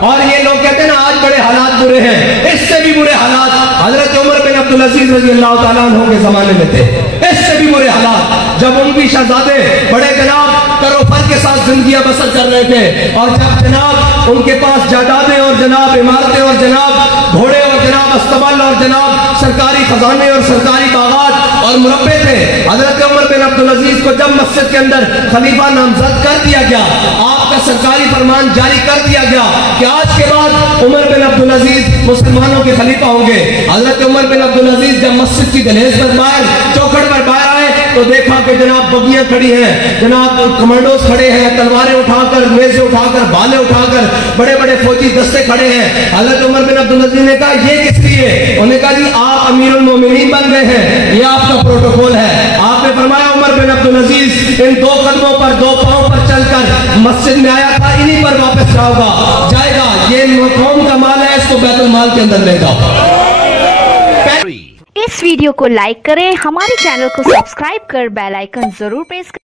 اور یہ لوگ کہتے ہیں نا آج بڑے حالات برے ہیں، اس سے بھی برے حالات حضرت عمر بن عبدالعزیز رضی اللہ تعالیٰ عنہ کے زمانے میں تھے، اس سے بھی برے حالات، جب ان کی شہزادے بڑے جناب کروفر کے ساتھ زندگیاں بسر کر رہے تھے، اور جب جناب ان کے پاس جائیدادیں اور جناب عمارتیں اور جناب گھوڑے اور جناب استبل اور جناب سرکاری خزانے اور سرکاری باغات اور مربے تھے، حضرت عمر بن عبدالعزیز کو جب مسجد کے اندر خلیفہ نامزد کر دیا گیا، آپ کا سرکاری فرمان جاری کر دیا گیا کہ آج کے بعد عمر بن عبدالعزیز مسلمانوں کے خلیفہ ہوں گے۔ حضرت عمر بن عبدالعزیز جب مسجد کی دہلیز پر باہر چوکھٹ پر باہر آئے تو دیکھا کہ جناب بگیاں کھڑی ہیں، جناب کمانڈوز کھڑے ہیں، تلواریں اٹھا کر، نیزے اٹھا کر، بھالے اٹھا کر، بڑے بڑے فوجی دستے کھڑے ہیں۔ حضرت عمر بن عبدالعزیز نے کہا یہ کس لیے؟ انہوں نے کہا جی آپ امیر المومنین بن گئے ہیں، یہ آپ کا پروٹوکول ہے۔ آپ نے فرمایا عمر بن عبدالعزیز ان دو قدموں پر، دو پاؤں پر چل کر مسجد میں آیا تھا، انہی پر واپس جائے گا، یہ قوم کا مال ہے، اس کو بیت المال کے اندر لے جاؤ۔ اس ویڈیو کو لائک کریں، ہمارے چینل کو سبسکرائب کر بیل آئیکن ضرور پریس کریں۔